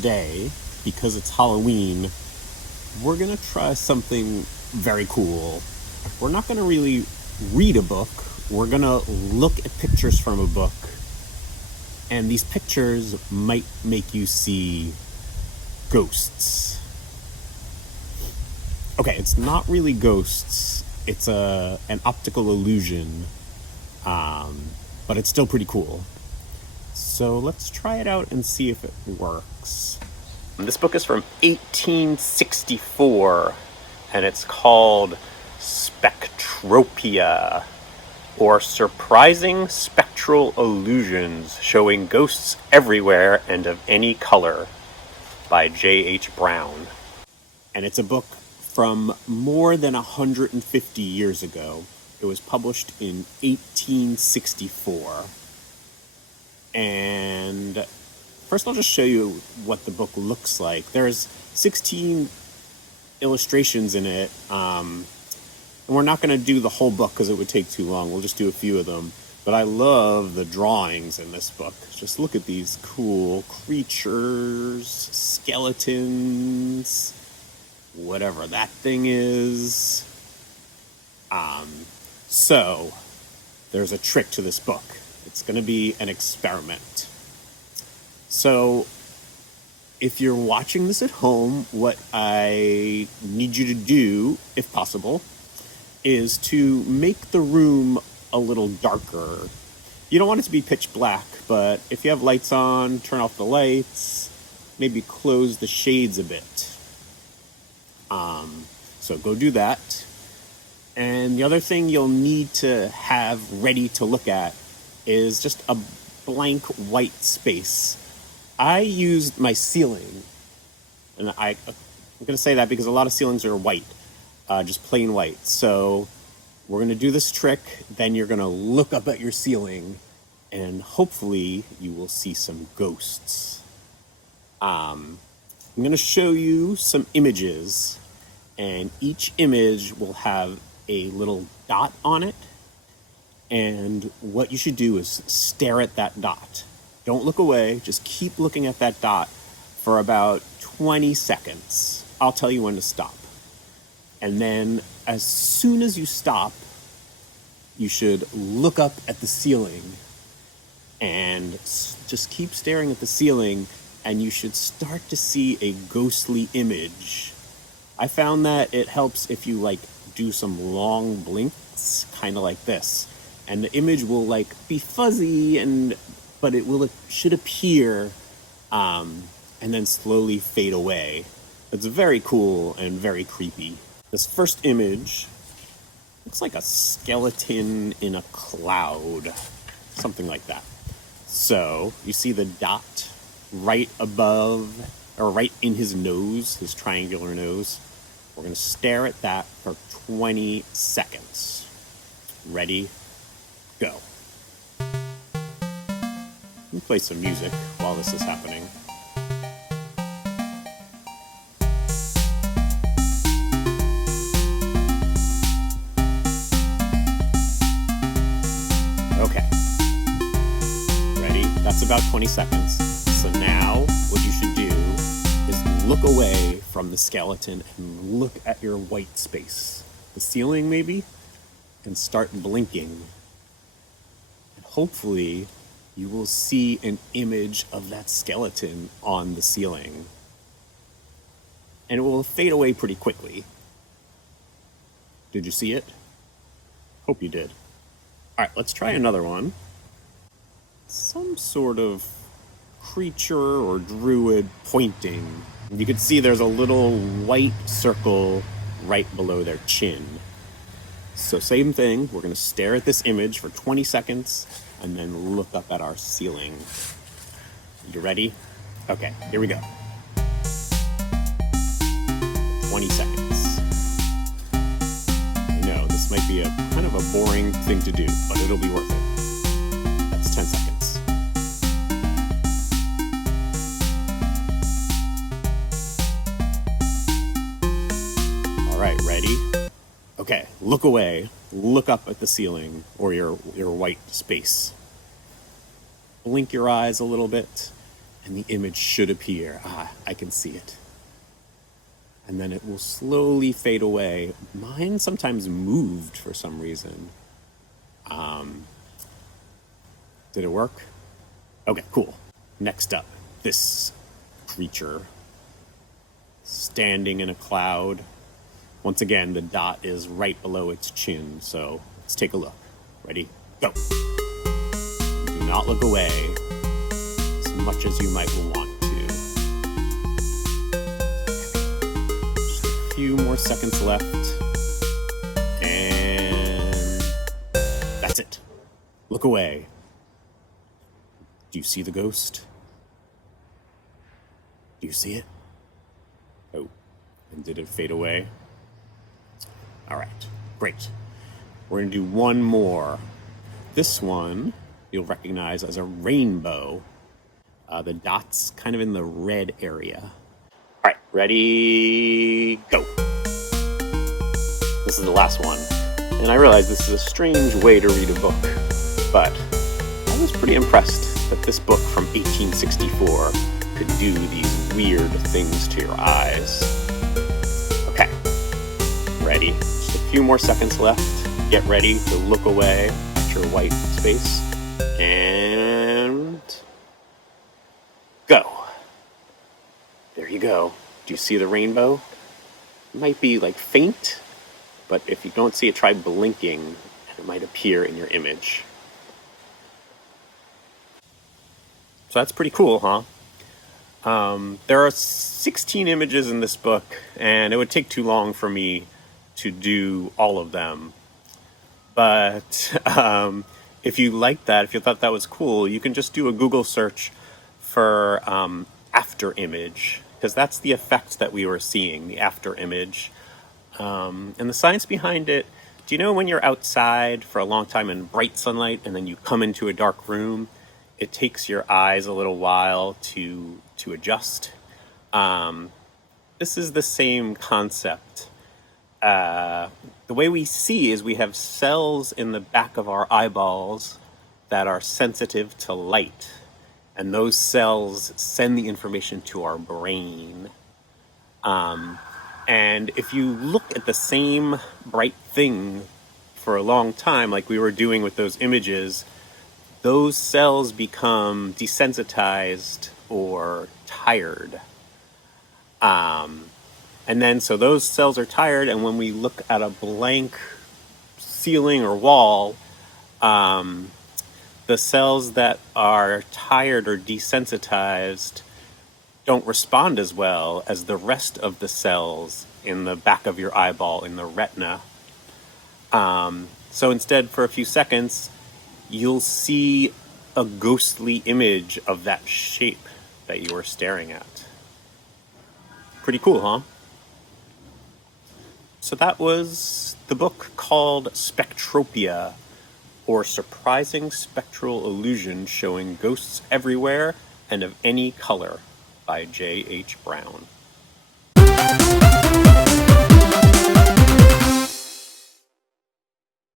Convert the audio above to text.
today, because it's Halloween, we're going to try something very cool. We're not going to really read a book. We're going to look at pictures from a book. And these pictures might make you see ghosts. Okay, it's not really ghosts. It's an optical illusion. But it's still pretty cool. So let's try it out and see if it works. This book is from 1864, and it's called Spectropia, or Surprising Spectral Illusions Showing Ghosts Everywhere and of Any Color, by J.H. Brown. And it's a book from more than 150 years ago. It was published in 1864. And first I'll just show you what the book looks like. There's 16 illustrations in it. And we're not going to do the whole book because it would take too long. We'll just do a few of them. But I love the drawings in this book. Just look at these cool creatures, skeletons, whatever that thing is. So, there's a trick to this book. It's going to be an experiment. So, if you're watching this at home, what I need you to do, if possible, is to make the room a little darker. You don't want it to be pitch black, but if you have lights on, turn off the lights, maybe close the shades a bit. So go do that. And the other thing you'll need to have ready to look at is just a blank white space. I used my ceiling, and I'm going to say that because a lot of ceilings are white, just plain white. So we're going to do this trick, then you're going to look up at your ceiling, and hopefully you will see some ghosts. I'm going to show you some images, and each image will have a little dot on it, and what you should do is stare at that dot. Don't look away, just keep looking at that dot for about 20 seconds. I'll tell you when to stop. And then as soon as you stop, you should look up at the ceiling and just keep staring at the ceiling, and you should start to see a ghostly image. I found that it helps if you do some long blinks, kind of like this, and the image will be fuzzy, but it should appear and then slowly fade away. It's very cool and very creepy. This first image looks like a skeleton in a cloud, something like that. So you see the dot right above, or right in his nose, his triangular nose. We're going to stare at that for 20 seconds. Ready? Go. Let me play some music while this is happening. Okay. Ready? That's about 20 seconds. So now what you should do is look away from the skeleton and look at your white space, the ceiling maybe, and start blinking. And hopefully you will see an image of that skeleton on the ceiling. And it will fade away pretty quickly. Did you see it? Hope you did. All right, let's try another one. Some sort of creature or druid pointing. You can see there's a little white circle right below their chin. So same thing, we're going to stare at this image for 20 seconds and then look up at our ceiling. You ready? Okay, here we go. 20 seconds. I know, this might be a kind of a boring thing to do, but it'll be worth it. That's 10 seconds. All right, ready? Okay, look away. Look up at the ceiling or your white space. Blink your eyes a little bit and the image should appear. Ah, I can see it. And then it will slowly fade away. Mine sometimes moved for some reason. Did it work? Okay, cool. Next up, this creature standing in a cloud. Once again, the dot is right below its chin, so let's take a look. Ready? Go. Do not look away as much as you might want to. Just a few more seconds left. And that's it. Look away. Do you see the ghost? Do you see it? Oh, and did it fade away? All right, great. We're gonna do one more. This one you'll recognize as a rainbow. The dot's kind of in the red area. All right, ready, go. This is the last one. And I realize this is a strange way to read a book, but I was pretty impressed that this book from 1864 could do these weird things to your eyes. Okay, ready? Just a few more seconds left. Get ready to look away at your white space. And go. There you go. Do you see the rainbow? It might be like faint, but if you don't see it, try blinking and it might appear in your image. So that's pretty cool, huh? There are 16 images in this book, and it would take too long for me to do all of them. But if you liked that, if you thought that was cool, you can just do a Google search for afterimage, because that's the effect that we were seeing, the afterimage. And the science behind it, do you know when you're outside for a long time in bright sunlight and then you come into a dark room, it takes your eyes a little while to adjust? This is the same concept. The way we see is we have cells in the back of our eyeballs that are sensitive to light. And those cells send the information to our brain. And if you look at the same bright thing for a long time, like we were doing with those images, those cells become desensitized or tired. And then so those cells are tired, and when we look at a blank ceiling or wall, the cells that are tired or desensitized don't respond as well as the rest of the cells in the back of your eyeball, in the retina. So instead, for a few seconds, you'll see a ghostly image of that shape that you were staring at. Pretty cool, huh? So that was the book called Spectropia, or Surprising Spectral Illusion Showing Ghosts Everywhere and of Any Color, by J.H. Brown.